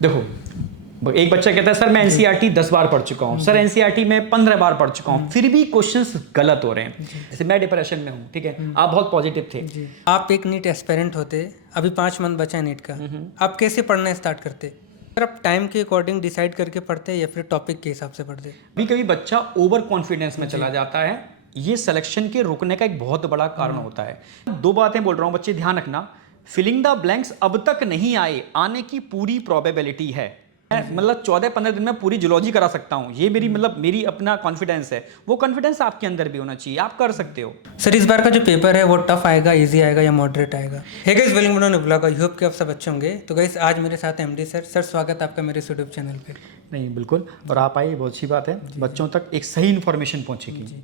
देखो, एक बच्चा कहता है सर मैं एनसीईआरटी 10 बार पढ़ चुका हूँ, सर एनसीईआरटी में 15 बार पढ़ चुका हूँ, फिर भी क्वेश्चंस गलत हो रहे हैं। जैसे मैं डिप्रेशन में हूँ, ठीक है, आप बहुत पॉजिटिव थे। आप एक नीट एस्पिरेंट होते, अभी 5 मंथ बचा है नीट का, आप कैसे पढ़ना स्टार्ट करते? सर आप टाइम के अकॉर्डिंग डिसाइड करके पढ़ते या फिर टॉपिक के हिसाब से पढ़ते? कभी कभी बच्चा ओवर कॉन्फिडेंस में चला जाता है, ये सिलेक्शन के रुकने का एक बहुत बड़ा कारण होता है। दो बातें बोल रहा हूँ बच्चे, ध्यान रखना। फिलिंग द ब्लैंक्स अब तक नहीं आए, आने की पूरी प्रोबेबिलिटी है। मतलब 14-15 दिन में पूरी जूलॉजी करा सकता हूँ, ये मेरी अपना कॉन्फिडेंस है। वो कॉन्फिडेंस आपके अंदर भी होना चाहिए, आप कर सकते हो। सर इस बार का जो पेपर है वो टफ आएगा, इजी आएगा या मॉडरेट आएगा? Hey guys, welcome to blog. I hope कि आप सब अच्छे होंगे। तो गाइस आज मेरे साथ एमडी सर। सर स्वागत है आपका मेरे यूट्यूब चैनल पे। नहीं बिल्कुल, और आप आइए, बहुत अच्छी बात है, बच्चों तक एक सही इन्फॉर्मेशन पहुंचेगी।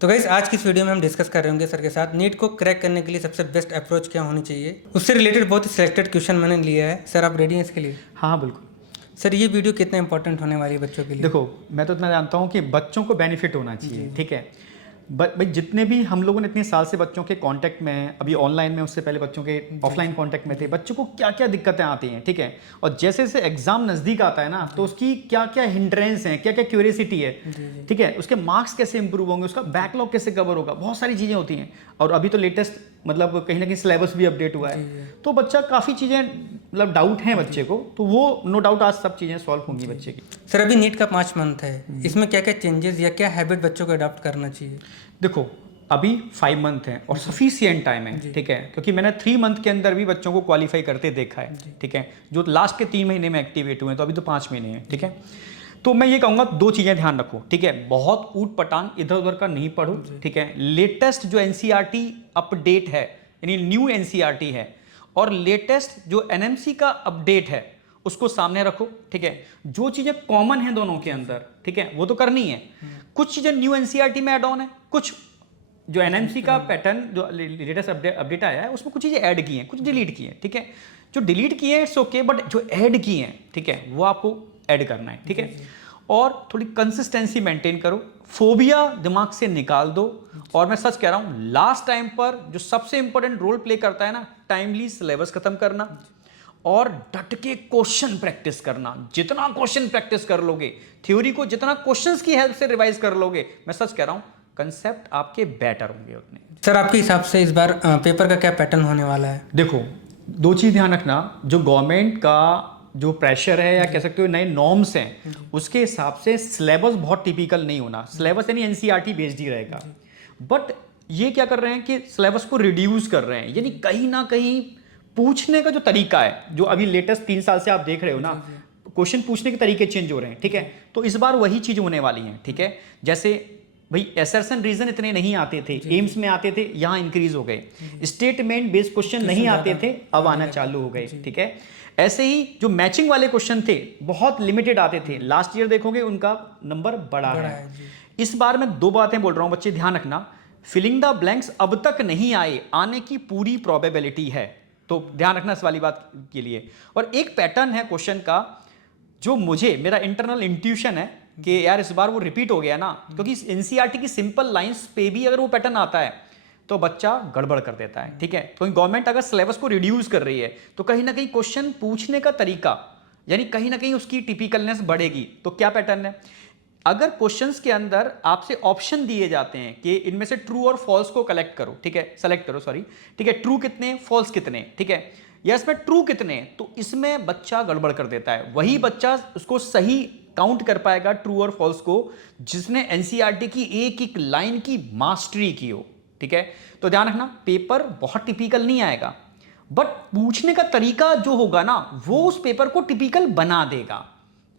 तो गाइस आज की इस वीडियो में हम डिस्कस कर रहे होंगे सर के साथ नीट को क्रैक करने के लिए सबसे बेस्ट अप्रोच क्या होनी चाहिए। उससे रिलेटेड बहुत ही सिलेक्टेड क्वेश्चन मैंने लिया है। सर आप रेडी हैं इसके लिए? हाँ बिल्कुल। सर ये वीडियो कितना इंपॉर्टेंट होने वाली है बच्चों के लिए? देखो, मैं तो इतना जानता हूँ कि बच्चों को बेनिफिट होना चाहिए, ठीक है। भाई जितने भी हम लोगों ने इतने साल से बच्चों के कांटेक्ट में हैं, अभी ऑनलाइन में, उससे पहले बच्चों के ऑफलाइन कांटेक्ट में थे, बच्चों को क्या क्या दिक्कतें आती हैं, ठीक है। और जैसे जैसे एग्जाम नज़दीक आता है ना, तो उसकी क्या क्या हिंड्रेंस हैं, क्या क्या क्यूरियोसिटी है, ठीक है, उसके मार्क्स कैसे इंप्रूव होंगे, उसका बैकलॉग कैसे कवर होगा, बहुत सारी चीज़ें होती हैं। और अभी तो लेटेस्ट मतलब कहीं ना कहीं सिलेबस भी अपडेट हुआ है, तो बच्चा काफ़ी चीज़ें मतलब डाउट हैं बच्चे को, तो वो नो डाउट आज सब चीज़ें सॉल्व होंगी बच्चे की। सर अभी नीट का 5 मंथ है, इसमें क्या क्या चेंजेस या क्या हैबिट बच्चों को अडॉप्ट करना चाहिए? देखो, अभी 5 मंथ हैं और सफिशिएंट टाइम है, ठीक है, क्योंकि मैंने 3 मंथ के अंदर भी बच्चों को क्वालिफाई करते देखा है, ठीक है, जो लास्ट के 3 महीने में एक्टिवेट हुए हैं, तो अभी तो 5 महीने हैं, ठीक है। तो मैं ये कहूँगा 2 चीज़ें ध्यान रखो, ठीक है, बहुत ऊट पटांग इधर उधर का नहीं पढ़ो, ठीक है। लेटेस्ट जो एनसीईआरटी अपडेट है, यानी न्यू एनसीईआरटी है, और लेटेस्ट जो एनएमसी का अपडेट है उसको सामने रखो, ठीक है। जो चीज़ें कॉमन हैं दोनों के अंदर, ठीक है, वो तो करनी है। कुछ चीज़ें न्यू एनसीईआरटी में ऐड ऑन है, कुछ जो एनएमसी का पैटर्न जो लेटेस्ट अपडेट आया है उसमें कुछ चीज़ें ऐड की हैं, कुछ डिलीट की हैं, ठीक है। जो डिलीट किए हैं इट्स ओके, बट जो ऐड की हैं, ठीक है, वो आपको ऐड करना है, ठीक है। और थोड़ी कंसिस्टेंसी मेंटेन करो, फोबिया दिमाग से निकाल दो। और मैं सच कह रहा हूँ, लास्ट टाइम पर जो सबसे इंपॉर्टेंट रोल प्ले करता है ना, टाइमली सिलेबस खत्म करना और डट के क्वेश्चन प्रैक्टिस करना। जितना क्वेश्चन प्रैक्टिस कर लोगे, थ्योरी को जितना क्वेश्चंस की हेल्प से रिवाइज कर लोगे, मैं सच कह रहा हूँ, कंसेप्ट आपके बेटर होंगे उतने। सर आपके हिसाब से इस बार पेपर का क्या पैटर्न होने वाला है? देखो, 2 चीज़ ध्यान रखना। जो गवर्नमेंट का जो प्रेशर है या कह सकते हो नए नॉर्म्स हैं, उसके हिसाब से सिलेबस बहुत टिपिकल नहीं होना। सिलेबस यानी एनसीईआरटी बेस्ड ही रहेगा, बट ये क्या कर रहे हैं कि सिलेबस को रिड्यूस कर रहे हैं, यानी कहीं ना कहीं पूछने का जो तरीका है, जो अभी लेटेस्ट 3 साल से आप देख रहे हो ना, क्वेश्चन पूछने के तरीके चेंज हो रहे हैं, ठीक है। तो इस बार वही चीज़ होने वाली है, ठीक है। जैसे भाई एसर्शन रीजन इतने नहीं आते थे, एम्स में आते थे, यहाँ इंक्रीज हो गए। स्टेटमेंट बेस्ड क्वेश्चन नहीं आते थे, अब आना चालू हो गए, ठीक है। ऐसे ही जो मैचिंग वाले क्वेश्चन थे बहुत लिमिटेड आते थे, लास्ट ईयर देखोगे उनका नंबर बड़ा है। इस बार मैं 2 बातें बोल रहा हूँ बच्चे, ध्यान रखना। फिलिंग द ब्लैंक्स अब तक नहीं आए, आने की पूरी प्रोबेबिलिटी है, तो ध्यान रखना इस वाली बात के लिए। और एक पैटर्न है क्वेश्चन का जो मुझे, मेरा इंटरनल इंट्यूशन है कि यार इस बार वो रिपीट हो गया ना, क्योंकि एनसीईआरटी की सिंपल लाइंस पे भी अगर वो पैटर्न आता है तो बच्चा गड़बड़ कर देता है, ठीक है। क्योंकि गवर्नमेंट अगर सिलेबस को रिड्यूस कर रही है तो कहीं ना कहीं क्वेश्चन पूछने का तरीका, यानी कहीं ना कहीं उसकी टिपिकलनेस बढ़ेगी। तो क्या पैटर्न है, अगर क्वेश्चंस के अंदर आपसे ऑप्शन दिए जाते हैं कि इनमें से ट्रू और फॉल्स को कलेक्ट करो, ठीक है, सेलेक्ट करो, सॉरी, ठीक है, ट्रू कितने, फॉल्स कितने, ठीक है, या इसमें ट्रू कितने, तो इसमें बच्चा गड़बड़ कर देता है। वही बच्चा उसको सही काउंट कर पाएगा ट्रू और फॉल्स को जिसने एनसीईआरटी की एक एक लाइन की मास्टरी की हो, ठीक है। तो ध्यान रखना, पेपर बहुत टिपिकल नहीं आएगा, बट पूछने का तरीका जो होगा ना, वो उस पेपर को टिपिकल बना देगा,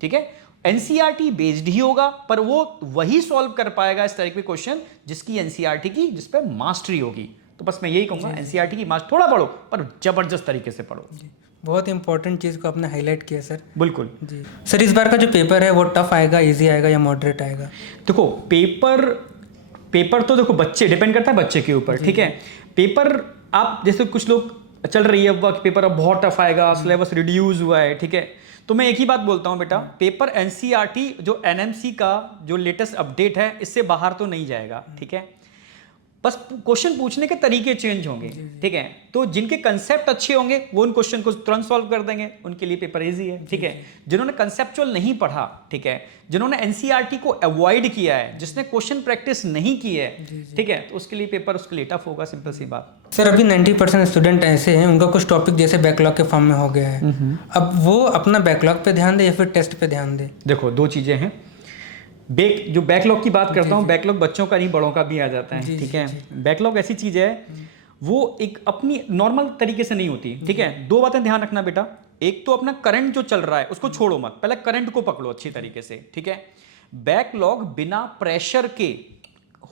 ठीक है। एनसीईआरटी बेस्ड ही होगा, पर वो वही सॉल्व कर पाएगा इस तरह के क्वेश्चन जिसकी एनसीईआरटी की, जिस पर मास्टरी होगी। तो बस मैं यही कहूंगा, एनसीईआरटी की मास्टर थोड़ा पढ़ो, पर जबरदस्त तरीके से पढ़ो। बहुत इंपॉर्टेंट चीज़ को आपने हाईलाइट किया सर। बिल्कुल जी सर, इस बार का जो पेपर है वो टफ आएगा, इजी आएगा या मॉडरेट आएगा? देखो, पेपर तो देखो बच्चे, डिपेंड करता है बच्चे के ऊपर, ठीक है। पेपर आप जैसे कुछ लोग चल रही है अफवाह, पेपर अब बहुत टफ आएगा, सिलेबस रिड्यूस हुआ है, ठीक है। तो मैं एक ही बात बोलता हूं बेटा, पेपर एनसीईआरटी जो एनएमसी का जो लेटेस्ट अपडेट है इससे बाहर तो नहीं जाएगा, ठीक है। बस क्वेश्चन पूछने के तरीके चेंज होंगे, ठीक है। तो जिनके कंसेप्ट अच्छे होंगे वो उन क्वेश्चन को तुरंत सॉल्व कर देंगे, उनके लिए पेपर इजी है, ठीक है। जिन्होंने कंसेप्चुअल नहीं पढ़ा, ठीक है, जिन्होंने एनसीईआरटी को अवॉइड किया है, जिसने क्वेश्चन प्रैक्टिस नहीं की है, ठीक है, तो उसके लिए पेपर उसके लिए टफ होगा, सिंपल सी बात। सर अभी 90% स्टूडेंट ऐसे हैं उनका कुछ टॉपिक जैसे बैकलॉग के फॉर्म में हो गया है, अब वो अपना बैकलॉग पे ध्यान दे या फिर टेस्ट पे ध्यान दे? देखो दो चीजें हैं, जो बैकलॉग की बात करता हूँ, बैकलॉग बच्चों का नहीं बड़ों का भी आ जाता है, ठीक है। बैकलॉग ऐसी चीज है वो एक अपनी नॉर्मल तरीके से नहीं होती, ठीक है। दो बातें ध्यान रखना बेटा, एक तो अपना करंट जो चल रहा है उसको छोड़ो मत, पहले करंट को पकड़ो अच्छी तरीके से, ठीक है। बैकलॉग बिना प्रेशर के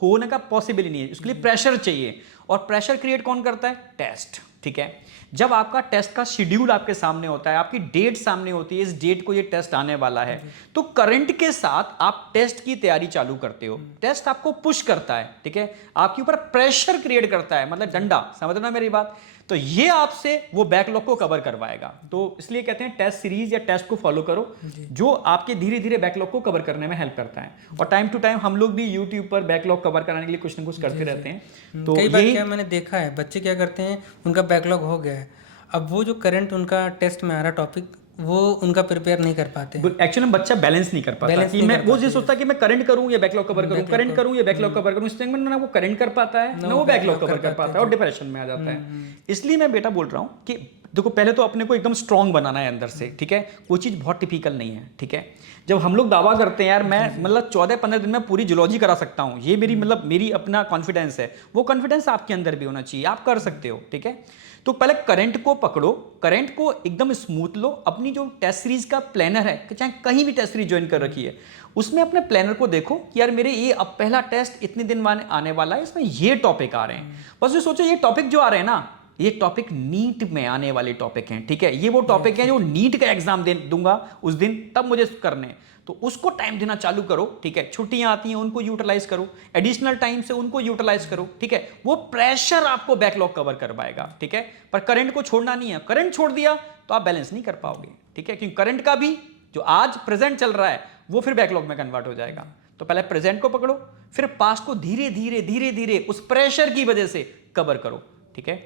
होने का पॉसिबल ही नहीं है, उसके लिए प्रेशर चाहिए, और प्रेशर क्रिएट कौन करता है? टेस्ट, ठीक है। जब आपका टेस्ट का शेड्यूल आपके सामने होता है, आपकी डेट सामने होती है, इस डेट को ये टेस्ट आने वाला है, तो करंट के साथ आप टेस्ट की तैयारी चालू करते हो। टेस्ट आपको पुश करता है, ठीक है, आपके ऊपर प्रेशर क्रिएट करता है, मतलब डंडा, समझना मेरी बात। तो ये आपसे वो बैकलॉग को कवर करवाएगा। तो इसलिए कहते हैं टेस्ट सीरीज या टेस्ट को फॉलो करो, जो आपके धीरे धीरे बैकलॉग को कवर करने में हेल्प करता है। और टाइम टू टाइम हम लोग भी यूट्यूब पर बैकलॉग कवर कराने के लिए कुछ ना कुछ करते रहते हैं। तो कई बार क्या मैंने देखा है, बच्चे क्या करते हैं, उनका बैकलॉग हो गया है, अब वो जो करंट उनका टेस्ट में आ रहा टॉपिक वो उनका प्रिपेयर नहीं कर पाते। एक्चुअली बच्चा बैलेंस नहीं कर पाता कि मैं वो ये सोचता कि मैं करंट करूं या बैकलॉग कवर करूं, करंट करूं या बैकलॉग कवर करूं, इसलिए ना वो करंट कर पाता है ना वो बैकलॉग कवर कर पाता है और डिप्रेशन में आ जाता है। इसलिए मैं बेटा बोल रहा हूं कि देखो पहले तो अपने को एकदम स्ट्रांग बनाना है अंदर से, ठीक है। वो चीज़ बहुत टिपिकल नहीं है, ठीक है। जब हम लोग दावा करते हैं यार मैं मतलब 14-15 दिन में पूरी जूलॉजी करा सकता हूँ, ये मेरी अपना कॉन्फिडेंस है, वो कॉन्फिडेंस आपके अंदर भी होना चाहिए, आप कर सकते हो, ठीक है। तो पहले करंट को पकड़ो, करंट को एकदम स्मूथ लो। अपनी जो टेस्ट सीरीज का प्लानर है, चाहे कहीं भी टेस्ट सीरीज ज्वाइन कर रखी है, उसमें अपने प्लानर को देखो कि यार मेरे ये अब पहला टेस्ट इतने दिन बाद आने वाला है, इसमें ये टॉपिक आ रहे हैं। बस ये सोचो ये टॉपिक जो आ रहे हैं ना, ये टॉपिक नीट में आने वाले टॉपिक हैं, ठीक है। ये वो टॉपिक हैं जो नीट का एग्जाम दूंगा उस दिन, तब मुझे करने, तो उसको टाइम देना चालू करो, ठीक है। छुट्टियां आती हैं उनको यूटिलाइज करो, एडिशनल टाइम से उनको यूटिलाइज करो, ठीक है। वो प्रेशर आपको बैकलॉग कवर करवाएगा, ठीक है। पर करंट को छोड़ना नहीं है, करंट छोड़ दिया तो आप बैलेंस नहीं कर पाओगे, ठीक है। क्योंकि करंट का भी जो आज प्रेजेंट चल रहा है वो फिर बैकलॉग में कन्वर्ट हो जाएगा। तो पहले प्रेजेंट को पकड़ो, फिर पास्ट को धीरे धीरे उस प्रेशर की वजह से कवर करो, ठीक है।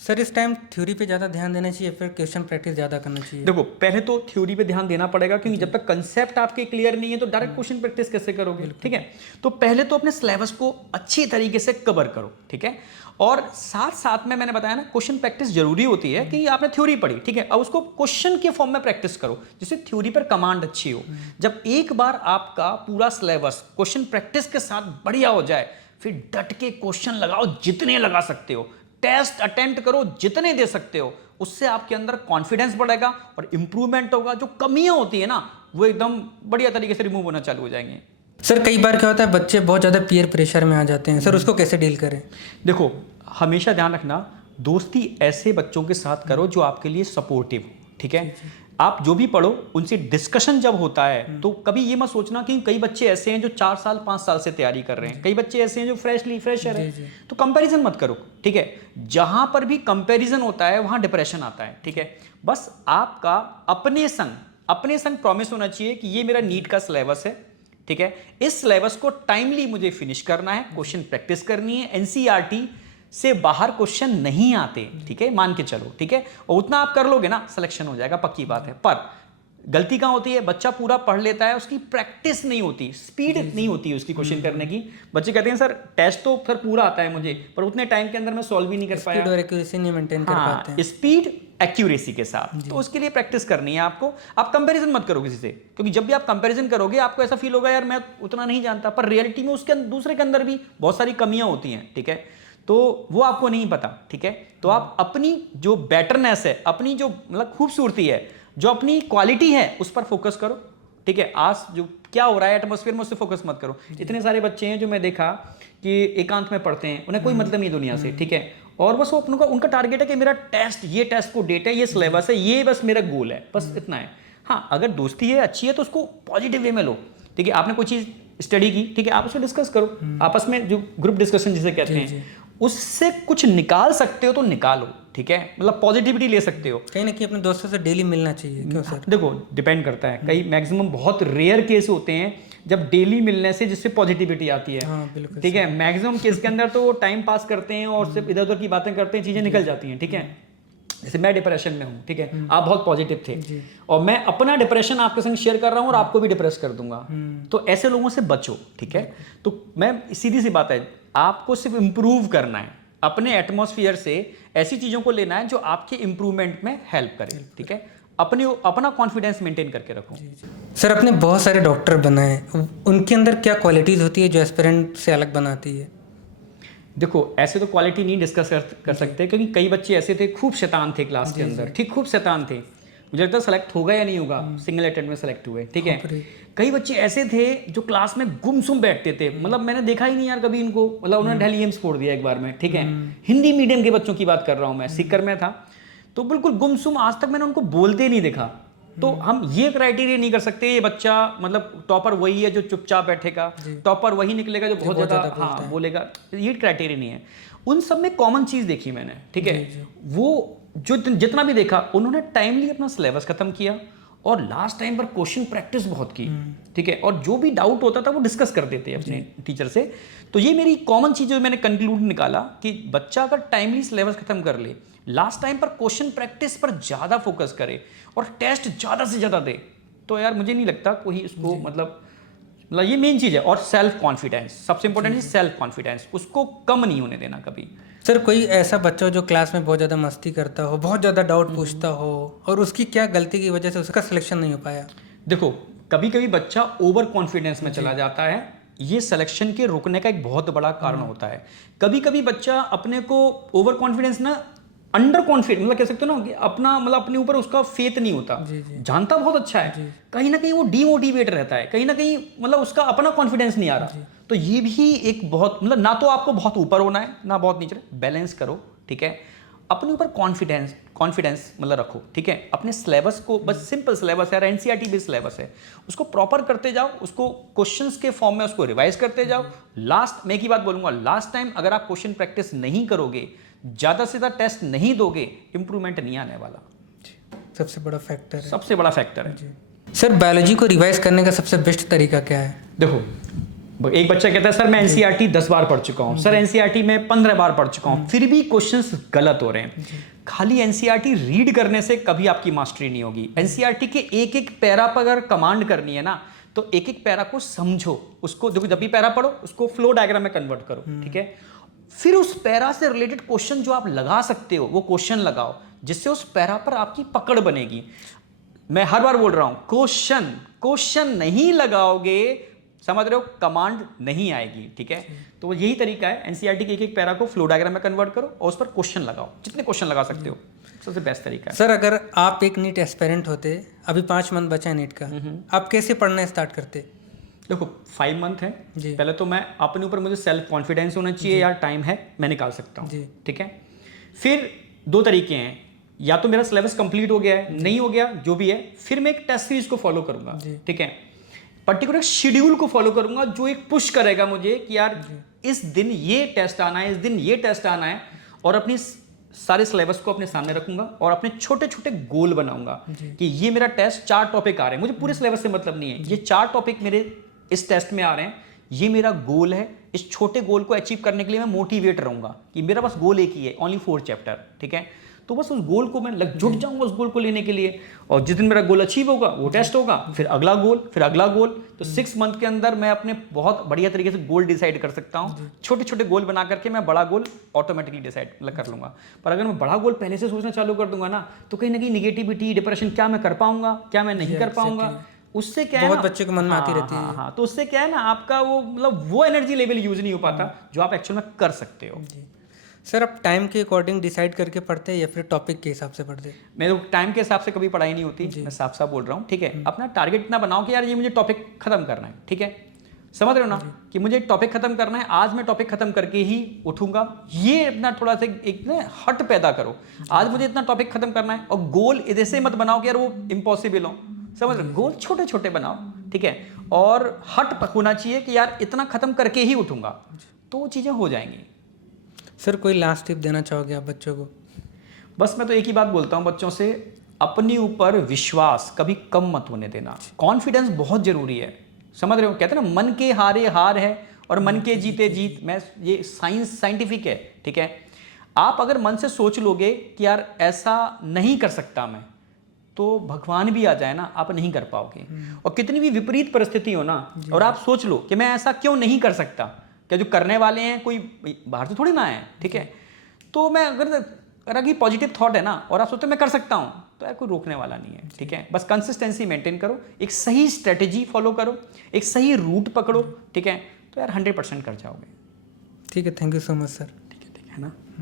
सर इस टाइम थ्योरी पे ज़्यादा ध्यान देना चाहिए फिर क्वेश्चन प्रैक्टिस ज़्यादा करना चाहिए? देखो पहले तो थ्योरी पे ध्यान देना पड़ेगा, क्योंकि जब तक कंसेप्ट आपके क्लियर नहीं है तो डायरेक्ट क्वेश्चन प्रैक्टिस कैसे करोगे, ठीक है। तो पहले तो अपने सिलेबस को अच्छी तरीके से कवर करो, ठीक है। और साथ साथ में मैंने बताया ना क्वेश्चन प्रैक्टिस जरूरी होती है कि आपने थ्योरी पढ़ी, ठीक है, अब उसको क्वेश्चन के फॉर्म में प्रैक्टिस करो जिससे थ्योरी पर कमांड अच्छी हो। जब एक बार आपका पूरा सिलेबस क्वेश्चन प्रैक्टिस के साथ बढ़िया हो जाए, फिर डट के क्वेश्चन लगाओ, जितने लगा सकते हो, टेस्ट अटेम्प्ट करो जितने दे सकते हो, उससे आपके अंदर कॉन्फिडेंस बढ़ेगा और इंप्रूवमेंट होगा। जो कमियां होती है ना वो एकदम बढ़िया तरीके से रिमूव होना चालू हो जाएंगे। सर कई बार क्या होता है बच्चे बहुत ज़्यादा पीयर प्रेशर में आ जाते हैं, सर उसको कैसे डील करें? देखो हमेशा ध्यान रखना, दोस्ती ऐसे बच्चों के साथ करो जो आपके लिए सपोर्टिव हो, ठीक है। आप जो भी पढ़ो उनसे डिस्कशन जब होता है तो कभी ये मत सोचना कि कई बच्चे ऐसे हैं जो 4 साल 5 साल से तैयारी कर रहे हैं, कई बच्चे ऐसे हैं जो फ्रेशर है, तो कंपैरिजन मत करो, ठीक है। जहां पर भी कंपैरिजन होता है वहां डिप्रेशन आता है, ठीक है। बस आपका अपने संग प्रॉमिस होना चाहिए कि ये मेरा नीट का सिलेबस है, ठीक है। इस सिलेबस को टाइमली मुझे फिनिश करना है, क्वेश्चन प्रैक्टिस करनी है, एनसीईआरटी से बाहर क्वेश्चन नहीं आते, ठीक है, मान के चलो, ठीक है। और उतना आप कर लोगे ना, सिलेक्शन हो जाएगा, पक्की बात है। पर गलती कहां होती है, बच्चा पूरा पढ़ लेता है, उसकी प्रैक्टिस नहीं होती, स्पीड नहीं होती उसकी क्वेश्चन करने की। बच्चे कहते हैं सर टेस्ट तो फिर पूरा आता है मुझे, पर उतने टाइम के अंदर मैं सॉल्व ही नहीं कर पाया। स्पीड और एक्यूरेसी नहीं मेंटेन कर पाते हैं। स्पीड एक्यूरेसी के साथ, तो उसके लिए प्रैक्टिस करनी है आपको। आप कंपैरिजन मत करो किसी से, क्योंकि जब भी आप कंपैरिजन करोगे आपको ऐसा फील होगा यार मैं उतना नहीं जानता, पर रियलिटी में उसके दूसरे के अंदर भी बहुत सारी कमियां होती हैं, ठीक है। तो वो आपको नहीं पता, ठीक है। तो आप अपनी जो बेटरनेस है, अपनी जो मतलब खूबसूरती है, जो अपनी क्वालिटी है, उस पर फोकस करो, ठीक है। आज जो क्या हो रहा है एटमॉस्फेयर में उससे फोकस मत करो। इतने सारे बच्चे हैं जो मैं देखा कि एकांत में पढ़ते हैं, उन्हें कोई मतलब नहीं दुनिया से, ठीक है। और बस वो अपनों का उनका टारगेट है कि मेरा टेस्ट, ये टेस्ट को डेट है, ये सिलेबस है, ये बस मेरा गोल है, बस इतना है। हाँ अगर दोस्ती है अच्छी है तो उसको पॉजिटिव वे में लो, ठीक है। आपने कोई चीज़ स्टडी की, ठीक है, आप उसको डिस्कस करो आपस में, जो ग्रुप डिस्कशन जिसे कहते हैं उससे कुछ निकाल सकते हो तो निकालो, ठीक है, मतलब पॉजिटिविटी ले सकते हो। कहीं ना कहीं अपने दोस्तों से डेली मिलना चाहिए, क्यों सर? देखो डिपेंड करता है, कई मैक्सिमम बहुत रेयर केस होते हैं जब डेली मिलने से जिससे पॉजिटिविटी आती है, हाँ बिल्कुल ठीक है। मैक्सिमम केस के अंदर तो वो टाइम पास करते हैं और सिर्फ इधर उधर की बातें करते हैं, चीजें निकल जाती हैं, ठीक है। जैसे मैं डिप्रेशन में हूँ, ठीक है, आप बहुत पॉजिटिव थे और मैं अपना डिप्रेशन आपके संग शेयर कर रहा हूँ और आपको भी डिप्रेस कर दूंगा, तो ऐसे लोगों से बचो, ठीक है। तो मैं सीधी सी बात है, आपको सिर्फ इंप्रूव करना है, अपने एटमॉस्फेयर से ऐसी चीजों को लेना है जो आपके इंप्रूवमेंट में हेल्प करे, ठीक है। अपना कॉन्फिडेंस मेंटेन करके रखो। सर आपने बहुत सारे डॉक्टर बनाए, उनके अंदर क्या क्वालिटीज़ होती है जो एस्पिरेंट से अलग बनाती है? देखो ऐसे तो क्वालिटी नहीं डिस्कस कर सकते, क्योंकि कई बच्चे ऐसे थे खूब शैतान थे क्लास के अंदर, ठीक, खूब शैतान थे, मुझे लगता है सेलेक्ट होगा या नहीं होगा, सिंगल अटेम्प्ट में सेलेक्ट हुए, ठीक है। कई बच्चे ऐसे थे जो क्लास में गुमसुम बैठते थे, मतलब मैंने देखा ही नहीं यार कभी इनको, मतलब उन्होंने दिल्ली एम्स फोड़ दिया एक बार में, ठीक है। हिंदी मीडियम के बच्चों की बात कर रहा हूँ मैं, सीकर में था, तो बिल्कुल गुमसुम, आज तक मैंने उनको बोलते नहीं देखा। तो हम ये क्राइटेरिया नहीं कर सकते ये बच्चा मतलब टॉपर वही है जो चुपचाप बैठेगा, टॉपर वही निकलेगा जो बहुत ज़्यादा हाँ बोलेगा, ये क्राइटेरिया नहीं है। उन सब में कॉमन चीज़ देखी मैंने, ठीक है, वो जो जितना भी देखा उन्होंने टाइमली अपना सिलेबस खत्म किया और लास्ट टाइम पर क्वेश्चन प्रैक्टिस बहुत की, ठीक है, और जो भी डाउट होता था वो डिस्कस कर देते अपने टीचर से। तो ये मेरी कॉमन चीज़ जो मैंने कंक्लूड निकाला कि बच्चा अगर टाइमली सिलेबस खत्म कर ले, लास्ट टाइम पर क्वेश्चन प्रैक्टिस पर ज़्यादा फोकस करे और टेस्ट ज़्यादा से ज़्यादा दे, तो यार मुझे नहीं लगता कोई इसको मतलब ये मेन चीज़ है। और सेल्फ कॉन्फिडेंस सबसे इंपॉर्टेंट है, सेल्फ कॉन्फिडेंस उसको कम नहीं होने देना कभी। सर कोई ऐसा बच्चा हो जो क्लास में बहुत ज़्यादा मस्ती करता हो, बहुत ज़्यादा डाउट पूछता हो, और उसकी क्या गलती की वजह से उसका सिलेक्शन नहीं हो पाया? देखो कभी कभी बच्चा ओवर कॉन्फिडेंस में चला जाता है, ये सिलेक्शन के रुकने का एक बहुत बड़ा कारण होता है। कभी कभी बच्चा अपने को ओवर कॉन्फिडेंस ना अंडर कॉन्फिडेंस मतलब कह सकते हो ना कि अपना मतलब अपने ऊपर उसका फेथ नहीं होता, जानता बहुत अच्छा है, कहीं ना कहीं वो डीमोटिवेट रहता है, कहीं ना कहीं मतलब उसका अपना कॉन्फिडेंस नहीं आ रहा। तो ये भी एक बहुत मतलब ना तो आपको बहुत ऊपर होना है ना बहुत नीचे, बैलेंस करो, ठीक है। अपने ऊपर कॉन्फिडेंस मतलब रखो, ठीक है। अपने सिलेबस को बस सिंपल सिलेबस है, एनसीईआरटी बेस्ड सिलेबस है, उसको प्रॉपर करते जाओ, उसको क्वेश्चंस के फॉर्म में उसको रिवाइज करते जाओ। लास्ट मैं की बात बोलूंगा, लास्ट टाइम अगर आप क्वेश्चन प्रैक्टिस नहीं करोगे, ज़्यादा से ज़्यादा टेस्ट नहीं दोगे, इंप्रूवमेंट नहीं आने वाला। सबसे बड़ा फैक्टर है, सबसे बड़ा फैक्टर है। सर बायोलॉजी को रिवाइज करने का सबसे बेस्ट तरीका क्या है? देखो एक बच्चा कहता है सर मैं एनसीईआरटी 10 बार पढ़ चुका हूँ, सर एनसीईआरटी में 15 बार पढ़ चुका हूँ, फिर भी क्वेश्चंस गलत हो रहे हैं। खाली एनसीईआरटी रीड करने से कभी आपकी मास्टरी नहीं होगी। एनसीईआरटी के एक एक पैरा पर अगर कमांड करनी है ना, तो एक एक पैरा को समझो, उसको देखो, जब भी पैरा पढ़ो उसको फ्लो डायग्राम में कन्वर्ट करो, ठीक है। फिर उस पैरा से रिलेटेड क्वेश्चन जो आप लगा सकते हो वो क्वेश्चन लगाओ, जिससे उस पैरा पर आपकी पकड़ बनेगी। मैं हर बार बोल रहा हूं, क्वेश्चन नहीं लगाओगे, समझ रहे हो, कमांड नहीं आएगी, ठीक है। तो यही तरीका है, एनसीईआरटी के एक एक पैरा को फ्लो डायग्राम में कन्वर्ट करो और उस पर क्वेश्चन लगाओ, जितने क्वेश्चन लगा सकते हो, सबसे बेस्ट तरीका है। सर अगर आप एक नीट एस्पिरेंट होते, अभी 5 मंथ बचा है नीट का, आप कैसे पढ़ना स्टार्ट करते? देखो 5 मंथ है, पहले तो मैं अपने ऊपर मुझे सेल्फ कॉन्फिडेंस होना चाहिए, यार टाइम है मैं निकाल सकता हूँ, ठीक है। फिर 2 तरीके हैं, या तो मेरा सिलेबस कंप्लीट हो गया है, नहीं हो गया जो भी है, फिर मैं एक टेस्ट सीरीज को फॉलो करूंगा, ठीक है। पर्टिकुलर शेड्यूल को फॉलो करूंगा जो एक पुश करेगा मुझे कि यार इस दिन ये टेस्ट आना है, इस दिन ये टेस्ट आना है, और अपनी सारे सिलेबस को अपने सामने रखूंगा और अपने छोटे छोटे गोल बनाऊंगा कि ये मेरा टेस्ट 4 टॉपिक आ रहे हैं, मुझे पूरे सिलेबस से मतलब नहीं है, ये 4 टॉपिक मेरे इस टेस्ट में आ रहे हैं, ये मेरा गोल है। इस छोटे गोल को अचीव करने के लिए मैं मोटिवेट रहूंगा कि मेरा बस गोल एक ही है, ओनली 4 चैप्टर, ठीक है। तो बस उस गोल को मैं जुट जाऊंगा उस गोल को लेने के लिए, और जिस दिन मेरा गोल अचीव होगा वो टेस्ट होगा, फिर अगला गोल, फिर अगला गोल। तो 6 मंथ के अंदर मैं अपने बहुत बढ़िया तरीके से गोल डिसाइड कर सकता हूँ। छोटे छोटे गोल बना करके मैं बड़ा गोल ऑटोमेटिकली डिसाइड कर लूंगा। पर अगर मैं बड़ा गोल पहले से सोचना चालू कर दूंगा ना, तो कहीं ना कहीं निगेटिविटी, डिप्रेशन, क्या मैं कर पाऊंगा, क्या मैं नहीं कर पाऊंगा, उससे क्या है, बहुत बच्चे के मन में आती रहती है। हाँ, तो उससे क्या है ना, आपका वो मतलब वो एनर्जी लेवल यूज नहीं हो पाता जो आप एक्चुअल में कर सकते हो। सर आप टाइम के अकॉर्डिंग डिसाइड करके पढ़ते हैं या फिर टॉपिक के हिसाब से पढ़ते हैं? मेरे को टाइम के हिसाब से कभी पढ़ाई नहीं होती, मैं साफ साफ बोल रहा हूँ, ठीक है। अपना टारगेट इतना बनाओ कि यार ये मुझे टॉपिक खत्म करना है, ठीक है, समझ रहे हो ना, कि मुझे टॉपिक खत्म करना है, आज मैं टॉपिक खत्म करके ही उठूंगा। ये अपना थोड़ा सा एक ना हट पैदा करो, आज मुझे इतना टॉपिक खत्म करना है, और गोल ऐसे मत बनाओ कि यार वो इम्पॉसिबल हो, समझ रहे हो, गोल छोटे छोटे बनाओ, ठीक है। और हट होना चाहिए कि यार इतना खत्म करके ही उठूंगा, तो वो चीजें हो जाएंगी। सर कोई लास्ट टिप देना चाहोगे आप बच्चों को? बस मैं तो एक ही बात बोलता हूँ बच्चों से, अपने ऊपर विश्वास कभी कम मत होने देना। कॉन्फिडेंस बहुत जरूरी है, समझ रहे हो? कहते हैं ना, मन के हारे हार है और मन के जीते जीत। मैं ये साइंटिफिक है, ठीक है। आप अगर मन से सोच लोगे कि यार ऐसा नहीं कर सकता मैं, तो भगवान भी आ जाए ना, आप नहीं कर पाओगे। और कितनी भी विपरीत परिस्थिति हो ना, और आप सोच लो कि मैं ऐसा क्यों नहीं कर सकता, क्या जो करने वाले हैं कोई बाहर से थोड़ी ना आए, ठीक है। तो मैं अगर पॉजिटिव थॉट है ना, और आप सोचते मैं कर सकता हूँ, तो यार कोई रोकने वाला नहीं है, ठीक है। बस कंसिस्टेंसी मेंटेन करो, एक सही स्ट्रेटेजी फॉलो करो, एक सही रूट पकड़ो, ठीक है, तो यार 100% कर जाओगे। ठीक है, thank you so much sir. ठीक है ना।